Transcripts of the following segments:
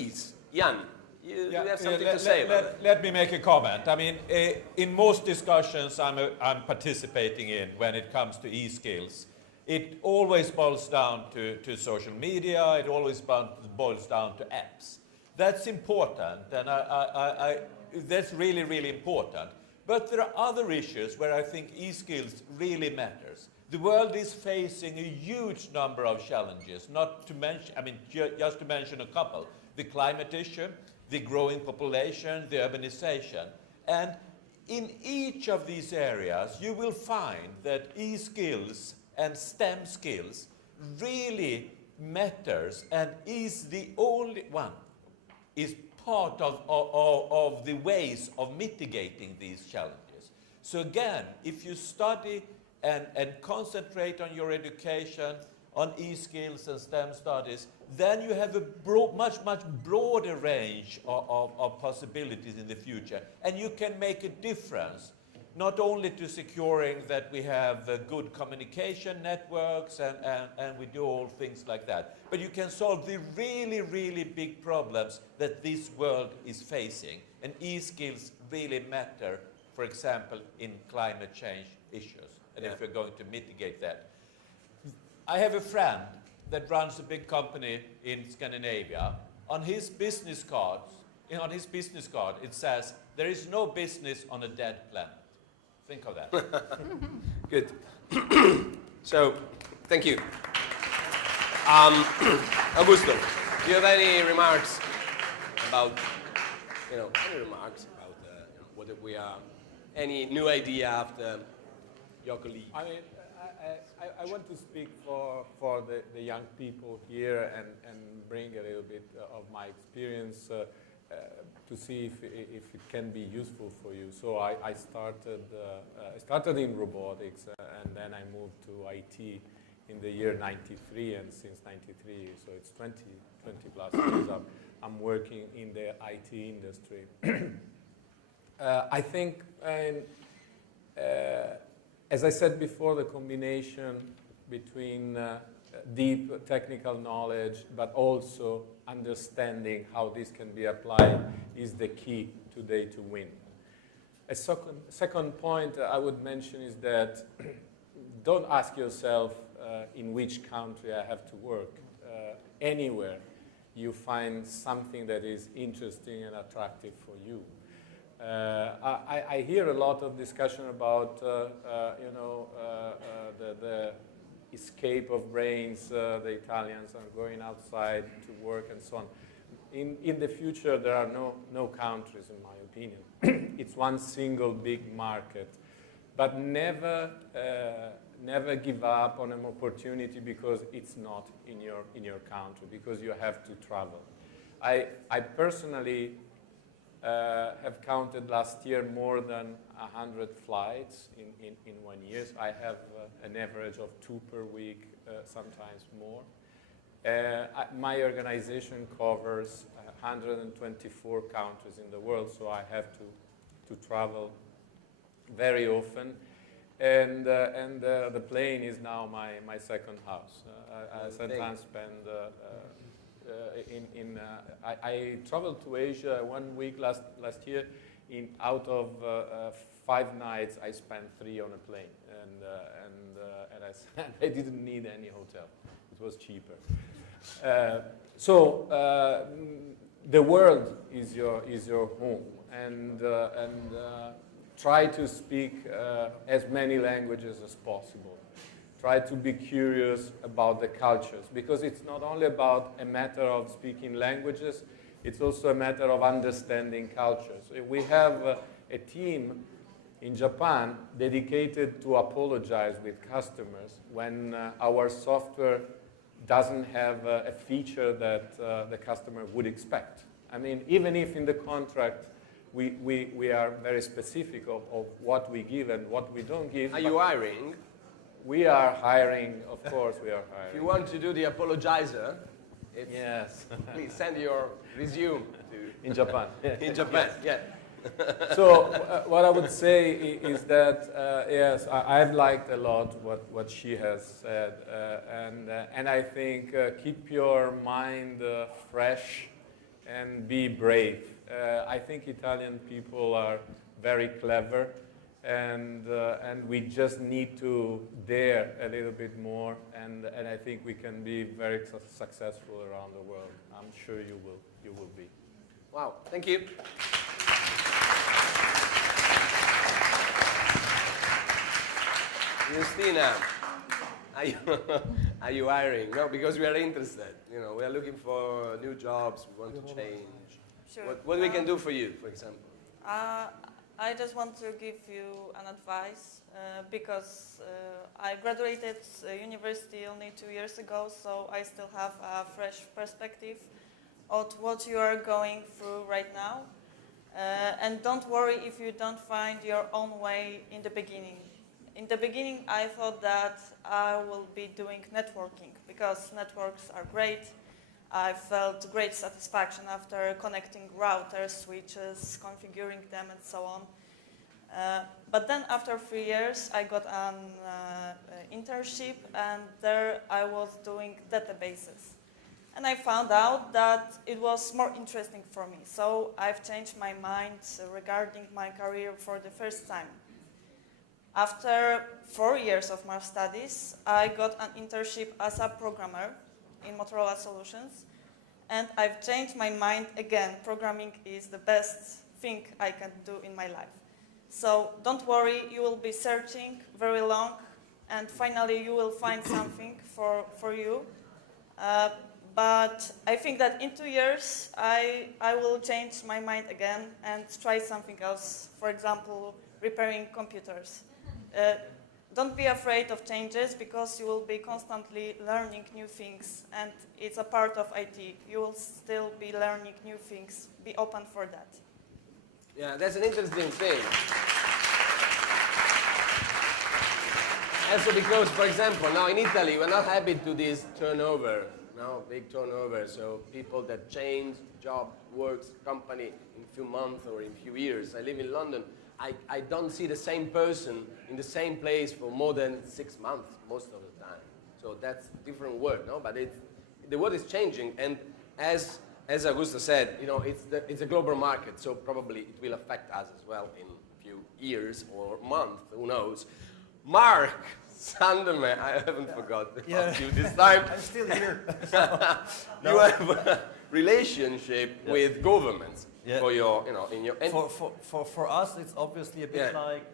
please, Jan, you have something to say about it. Let me make a comment. I mean, in most discussions I'm participating in when it comes to e-skills, it always boils down to social media, it always boils down to apps. That's important, and that's really, really important. But there are other issues where I think e-skills really matters. The world is facing a huge number of challenges, not to mention, I mean, just to mention a couple. The climate issue, the growing population, the urbanization. And in each of these areas, you will find that e-skills and STEM skills really matters and is the only one, is part of the ways of mitigating these challenges. So again, if you study and concentrate on your education, on e-skills and STEM studies, then you have a much broader range of possibilities in the future. And you can make a difference, not only to securing that we have good communication networks and we do all things like that, but you can solve the really, really big problems that this world is facing. And e-skills really matter, for example, in climate change issues. And if we're going to mitigate that. I have a friend that runs a big company in Scandinavia. On his business card, it says, "There is no business on a dead planet." Think of that. Good. So, thank you. Augusto, do you have any remarks about, what we are, any new idea after your colleague? I mean, I want to speak for the young people here and bring a little bit of my experience to see if it can be useful for you. So I started in robotics and then I moved to IT in the year 93, and since 93, so it's 20 plus years, I'm working in the IT industry. I think, as I said before, the combination between deep technical knowledge, but also understanding how this can be applied is the key today to win. A second point I would mention is that don't ask yourself in which country I have to work. Anywhere you find something that is interesting and attractive for you. I hear a lot of discussion about, the escape of brains. The Italians are going outside to work and so on. In the future, there are no countries, in my opinion. It's one single big market. But never give up on an opportunity because it's not in your country, because you have to travel. I personally have counted last year more than 100 flights in 1 year. I have an average of 2 per week, sometimes more. My organization covers 124 countries in the world, so I have to travel very often. And the plane is now my second house. I sometimes spend I traveled to Asia 1 week last year. Out of 5 nights, I spent 3 on a plane, and I said I didn't need any hotel. It was cheaper. So the world is your home, and try to speak as many languages as possible. Try to be curious about the cultures, because it's not only about a matter of speaking languages, it's also a matter of understanding cultures. We have a team in Japan dedicated to apologize with customers when our software doesn't have a feature that the customer would expect. I mean, even if in the contract we are very specific of what we give and what we don't give. Are you hiring? We are hiring, of course we are hiring. If you want to do the apologizer, yes. Please send your resume to in Japan. In Japan, yeah. So what I would say is that yes, I've liked a lot what she has said, and I think keep your mind fresh and be brave. I think Italian people are very clever, and we just need to dare a little bit more, and I think we can be very successful around the world. I'm sure you will be. Wow, thank you. Justyna, are you hiring? No, because we are interested. You know, we are looking for new jobs. We want to change. Sure. What we can do for you, for example? I just want to give you an advice because I graduated university only 2 years ago, so I still have a fresh perspective of what you are going through right now. And don't worry if you don't find your own way in the beginning. In the beginning, I thought that I will be doing networking because networks are great. I felt great satisfaction after connecting routers, switches, configuring them, and so on. But then after 3 years, I got an internship, and there I was doing databases. And I found out that it was more interesting for me. So I've changed my mind regarding my career for the first time. After 4 years of my studies, I got an internship as a programmer in Motorola Solutions, and I've changed my mind again. Programming is the best thing I can do in my life. So don't worry, you will be searching very long, and finally you will find something for you. But I think that in 2 years, I will change my mind again and try something else. For example, repairing computers. Don't be afraid of changes because you will be constantly learning new things, and it's a part of IT. You will still be learning new things. Be open for that. Yeah, that's an interesting thing. Also because, for example, now in Italy, we're not happy to this turnover, big turnover. So people that change job, works, company in a few months or in a few years. I live in London. I don't see the same person in the same place for more than 6 months most of the time. So that's a different word, no? But the world is changing, and as Augusto said, you know, it's a global market, so probably it will affect us as well in a few years or months, who knows. Marc, Sundermann, I haven't forgotten about you this time. I'm still here. You have a relationship with governments. Yeah. For your, you know, in your... For us, it's obviously a bit like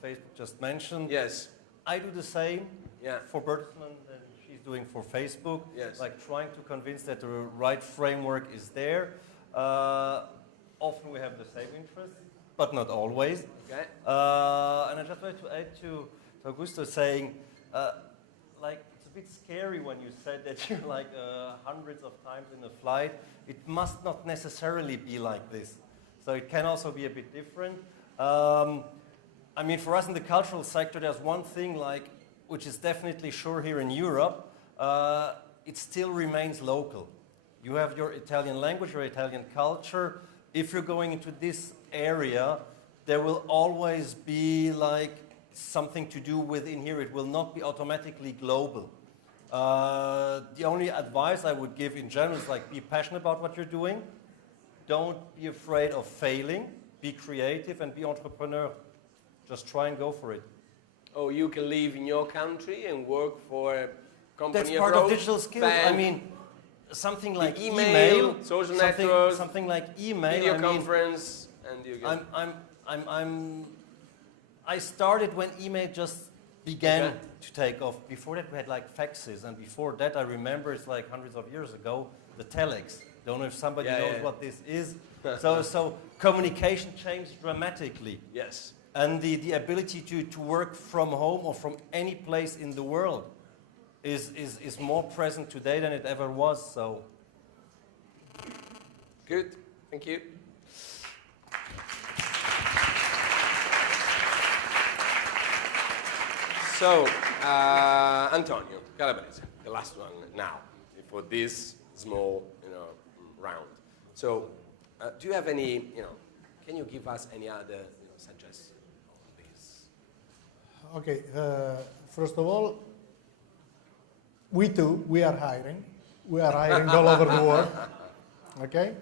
Facebook just mentioned. Yes. I do the same Yeah. for Bertelsmann than she's doing for Facebook. Yes. Like trying to convince that the right framework is there. Often we have the same interests, but not always. Okay. And I just wanted to add to Augusto saying, like, it's a bit scary when you said that you're like hundreds of times in a flight. It must not necessarily be like this. So it can also be a bit different. I mean, for us in the cultural sector, there's one thing like, which is definitely sure here in Europe, it still remains local. You have your Italian language, your Italian culture. If you're going into this area, there will always be like something to do within here. It will not be automatically global. The only advice I would give in general is like be passionate about what you're doing. Don't be afraid of failing. Be creative and be entrepreneur. Just try and go for it. Oh, you can live in your country and work for a company That's part abroad, of digital skills. I mean, something like email, social networks, something like email, video conference, and you get... I started when email just began to take off. Before that, we had like faxes, and before that, I remember it's like hundreds of years ago, the telex. Don't know if somebody knows what this is. So communication changed dramatically. Yes. And the ability to work from home or from any place in the world is more present today than it ever was. So Good. Thank you. So, Antonio, Calabrese, the last one now for this small, round. So, do you have any, can you give us any other suggestions on this? Okay, first of all, we are hiring. We are hiring all over the world. okay?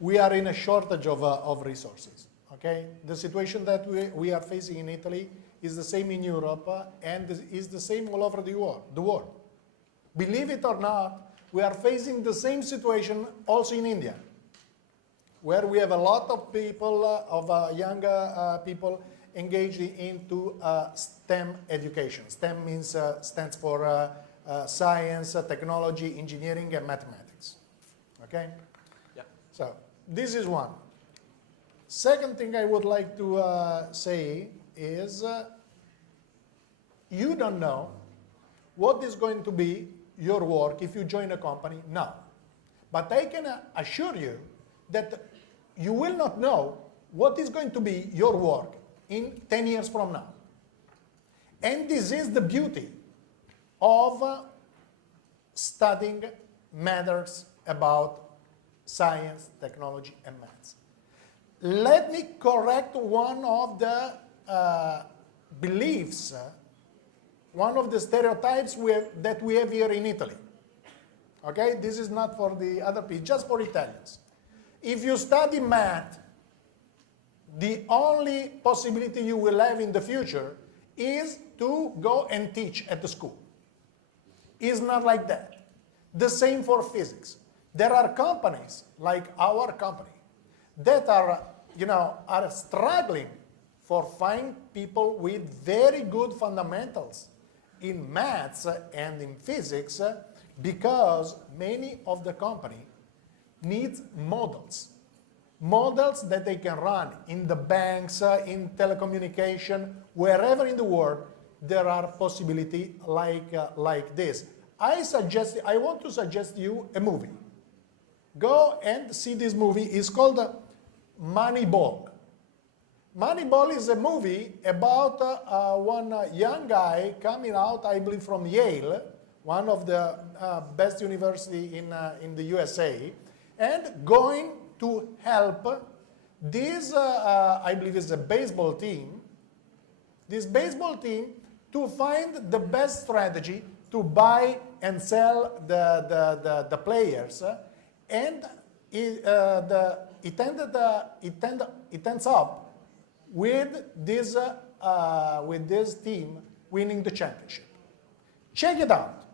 We are in a shortage of resources, okay? The situation that we are facing in Italy is the same in Europe and is the same all over the world. Believe it or not, we are facing the same situation also in India, where we have a lot of people, younger people engaged into STEM education. STEM means stands for science, technology, engineering, and mathematics. Okay? Yeah. So this is one. Second thing I would like to say is you don't know what is going to be your work if you join a company now. But I can assure you that you will not know what is going to be your work in 10 years from now. And this is the beauty of studying matters about science, technology, and maths. Let me correct one of the beliefs, one of the stereotypes that we have here in Italy. Okay, this is not for the other people, just for Italians. If you study math, the only possibility you will have in the future is to go and teach at the school. It's not like that. The same for physics. There are companies like our company that are struggling for finding people with very good fundamentals in maths and in physics because many of the company needs models that they can run in the banks, in telecommunication, wherever in the world there are possibilities like this. I want to suggest you a movie. Go and see this movie. It's called Moneyball. Moneyball is a movie about one young guy coming out, I believe, from Yale, one of the best university in the USA, and going to help this, I believe is a baseball team, this baseball team to find the best strategy to buy and sell the players, and it ends up with this team winning the championship. Check it out.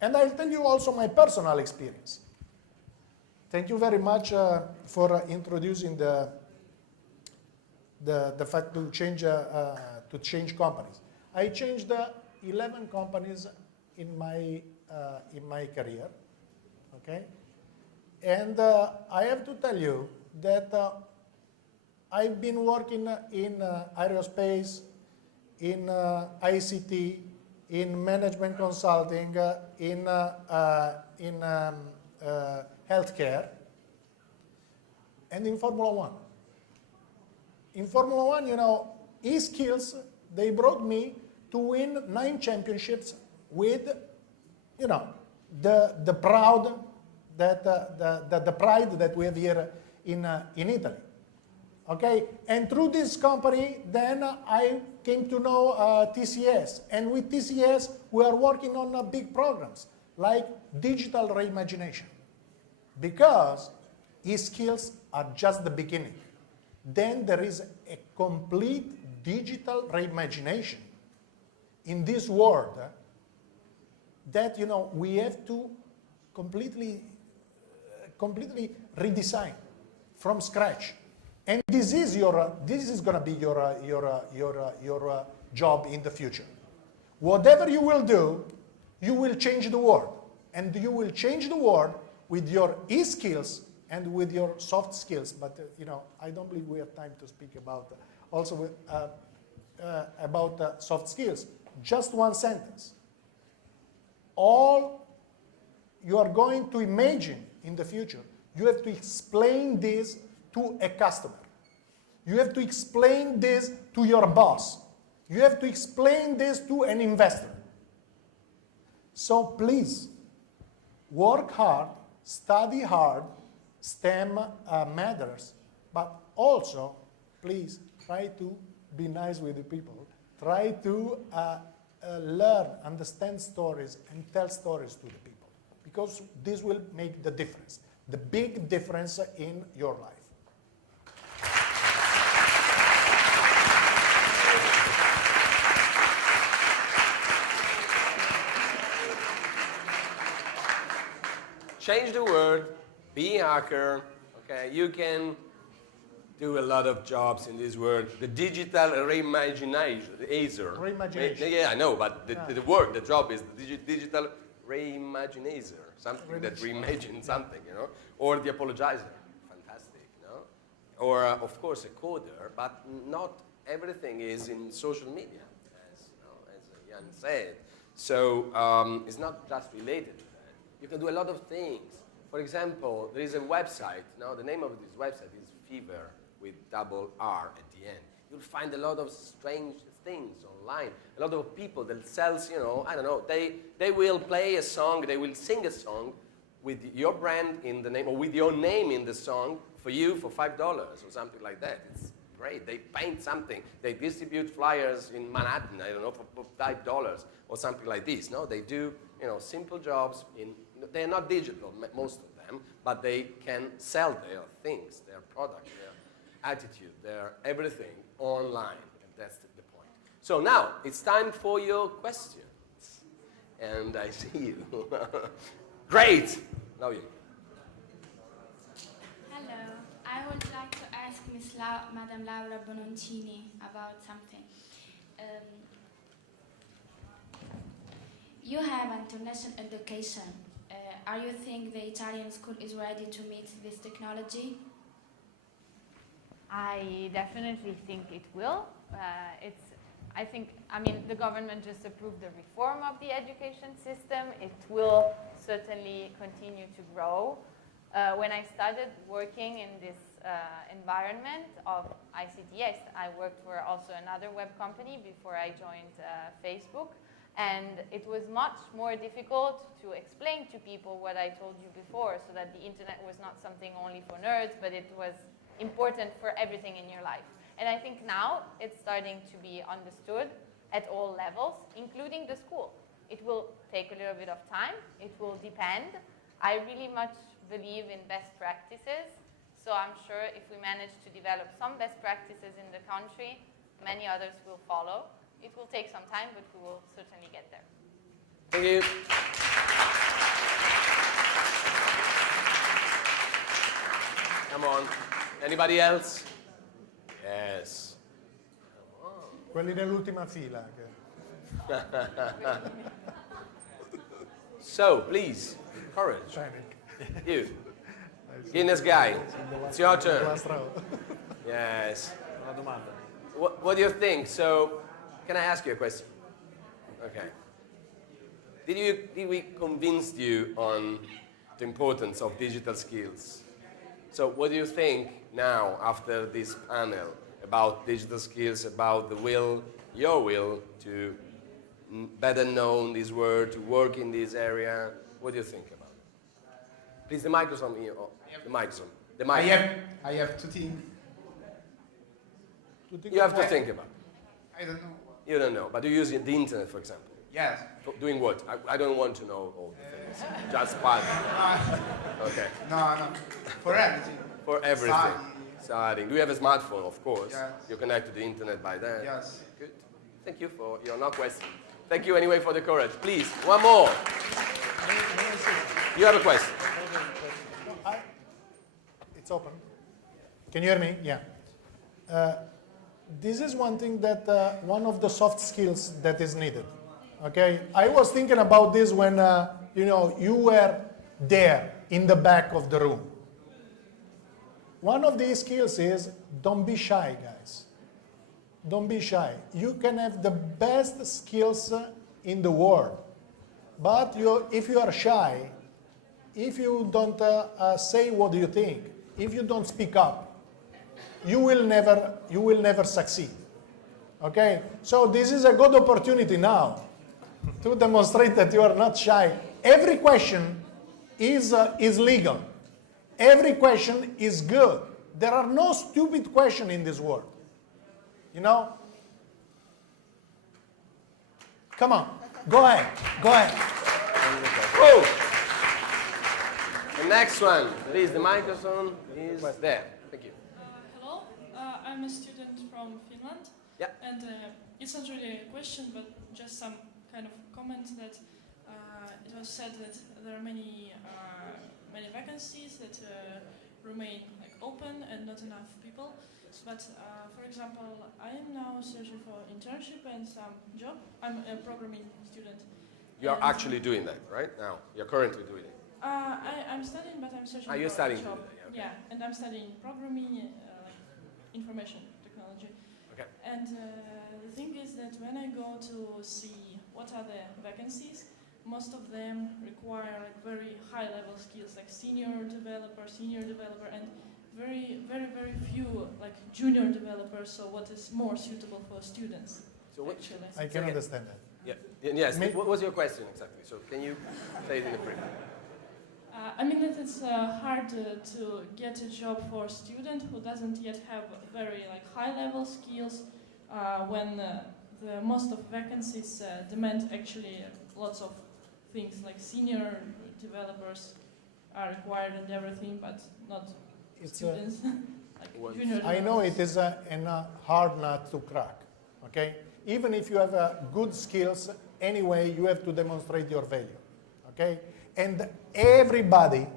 And I'll tell you also my personal experience. Thank you very much for introducing the fact to change companies. I changed 11 companies in my career, okay? And I have to tell you that I've been working in aerospace, in ICT, in management consulting, in healthcare, and in Formula One. In Formula One, e-skills, they brought me to win 9 championships with, the pride that we have here in Italy. Okay, and through this company, then I came to know TCS, and with TCS, we are working on big programs like digital reimagination, because e-skills are just the beginning. Then there is a complete digital reimagination in this world that we have to completely redesign from scratch. And this is going to be your job in the future. Whatever you will do, you will change the world, and you will change the world with your e-skills and with your soft skills. But I don't believe we have time to speak about soft skills. Just one sentence. All you are going to imagine in the future, you have to explain this to a customer. You have to explain this to your boss. You have to explain this to an investor. So please, work hard, study hard, STEM matters, but also, please, try to be nice with the people. Try to learn, understand stories, and tell stories to the people, because this will make the difference. the big difference in your life. Change the word, be a hacker, okay? You can do a lot of jobs in this world. The digital reimagination. Reimagination. Yeah, I know, but the word, the job is the digital reimaginator, something that reimagines something, you know? Or the apologizer, fantastic, you know? Or, of course, a coder, but not everything is in social media, as Jan said. So it's not just related to that. You can do a lot of things. For example, there is a website. Now, the name of this website is Fever with double R at the end. You'll find a lot of strange things online. A lot of people that sells, you know, I don't know, they will play a song, they will sing a song with your brand in the name, or with your name in the song for you for $5 or something like that. It's great. They paint something. They distribute flyers in Manhattan, I don't know, for $5 or something like this. No, they do, you know, simple jobs. They're not digital, most of them, but they can sell their things, their product, their attitude, their everything online. And that's the point. So now it's time for your questions. And I see you. Great. Now you. Hello. I would like to ask Madame Laura Bononcini about something. You have international education. Are you think the Italian school is ready to meet this technology? I definitely think it will. I mean, the government just approved the reform of the education system. It will certainly continue to grow. When I started working in this environment of ICTS, I worked for also another web company before I joined Facebook. And it was much more difficult to explain to people what I told you before, so that the internet was not something only for nerds, but it was important for everything in your life. And I think now it's starting to be understood at all levels, including the school. It will take a little bit of time. It will depend. I really much believe in best practices. So I'm sure if we manage to develop some best practices in the country, many others will follow. It will take some time, but we will certainly get there. Thank you. Come on. Anybody else? Yes. Quelli nell'ultima fila. So, please, courage. Panic. You. Guinness guy. It's your turn. Last row. Yes. Una domanda. What do you think? So, can I ask you a question? Okay. Did we convince you on the importance of digital skills? So what do you think now, after this panel, about digital skills, about the will, your will, to better know this word, to work in this area? What do you think about it? Please, the microphone here. Oh, the microphone. The mic. I have to think. You have to think about it. I don't know. You don't know, but you use the internet, for example. Yes. Doing what? I don't want to know all the things. Just part. Okay. No. For everything. For everything. Study. Studying. Do you have a smartphone, of course? Yes. You connect to the internet by that? Yes. Good. Thank you for your no question. Thank you anyway for the courage. Please, one more. You have a question. It's open. Can you hear me? Yeah. This is one thing that, one of the soft skills that is needed. Okay? I was thinking about this when, you were there in the back of the room. One of these skills is don't be shy, guys. Don't be shy. You can have the best skills in the world, but if you are shy, if you don't say what you think, if you don't speak up, you will never succeed. Okay? So this is a good opportunity now to demonstrate that you are not shy. Every question is legal. Every question is good. There are no stupid questions in this world. You know? Come on. Go ahead. Oh. The next one, please, the microphone is there. Thank you. Hello, I'm a student from Finland. Yeah. And it's not really a question, but just some kind of comment that it was said that there are many vacancies that remain like open and not enough people. But for example, I am now searching for internship and some job. I'm a programming student. You are actually doing that right now. You're currently doing it. I'm studying, but I'm searching You're for studying a job. today, okay. Yeah, and I'm studying programming, like information technology. Okay. And the thing is that when I go to see what are the vacancies, most of them require like very high-level skills, like senior developer, and very, very, very few like junior developers. So what is more suitable for students? So what? Actually. I can understand that. Yeah. Yes. What was your question exactly? So can you say it in a brief? I mean that it's hard to get a job for a student who doesn't yet have very like high-level skills when the most of vacancies demand actually lots of things like senior developers are required and everything, but not students. Like junior I know developers. it is a hard nut to crack, okay? Even if you have good skills, anyway, you have to demonstrate your value, okay? And everybody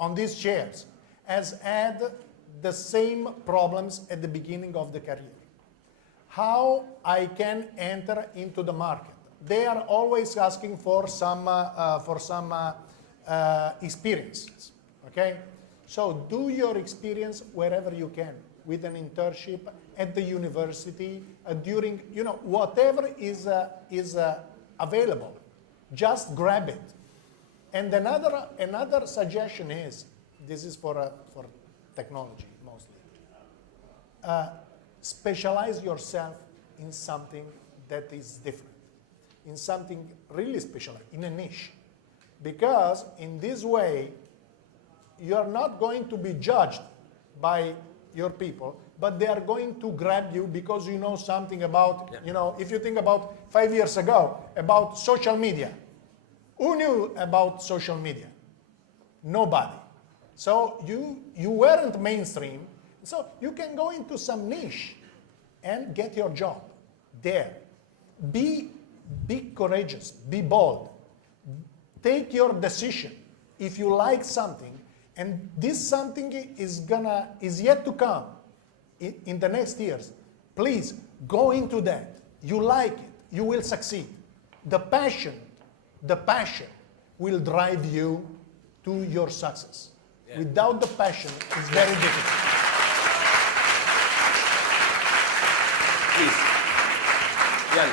on these chairs has had the same problems at the beginning of the career. How I can enter into the market? They are always asking for some experiences, okay? So do your experience wherever you can, with an internship at the university, during, whatever is available, just grab it. And another suggestion is, this is for technology mostly, specialize yourself in something that is different, in something really special, in a niche. Because in this way, you are not going to be judged by your people, but they are going to grab you because you know something about, if you think about 5 years ago, about social media. Who knew about social media? Nobody. So you weren't mainstream, so you can go into some niche and get your job there. Be courageous, be bold. Take your decision. If you like something, and this something is yet to come in the next years, please go into that. You like it, you will succeed. The passion will drive you to your success. Yeah. Without the passion, it's very difficult. Please. Jan.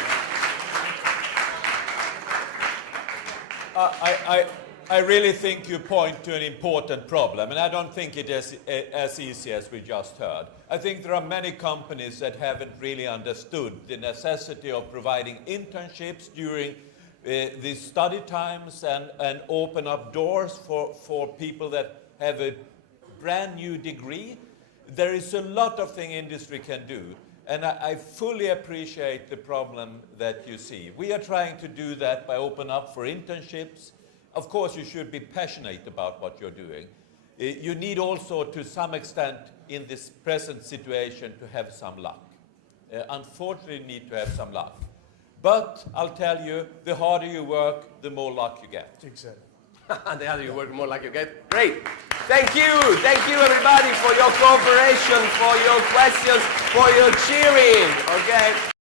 I really think you point to an important problem, and I don't think it is as easy as we just heard. I think there are many companies that haven't really understood the necessity of providing internships during the study times and open up doors for people that have a brand new degree. There is a lot of things industry can do, and I fully appreciate the problem that you see. We are trying to do that by opening up for internships. Of course, you should be passionate about what you're doing. You need also, to some extent, in this present situation, to have some luck. Unfortunately, you need to have some luck. But I'll tell you, the harder you work, the more luck you get. Exactly. The harder you work, the more luck you get. Great. Thank you. Thank you, everybody, for your cooperation, for your questions, for your cheering. Okay.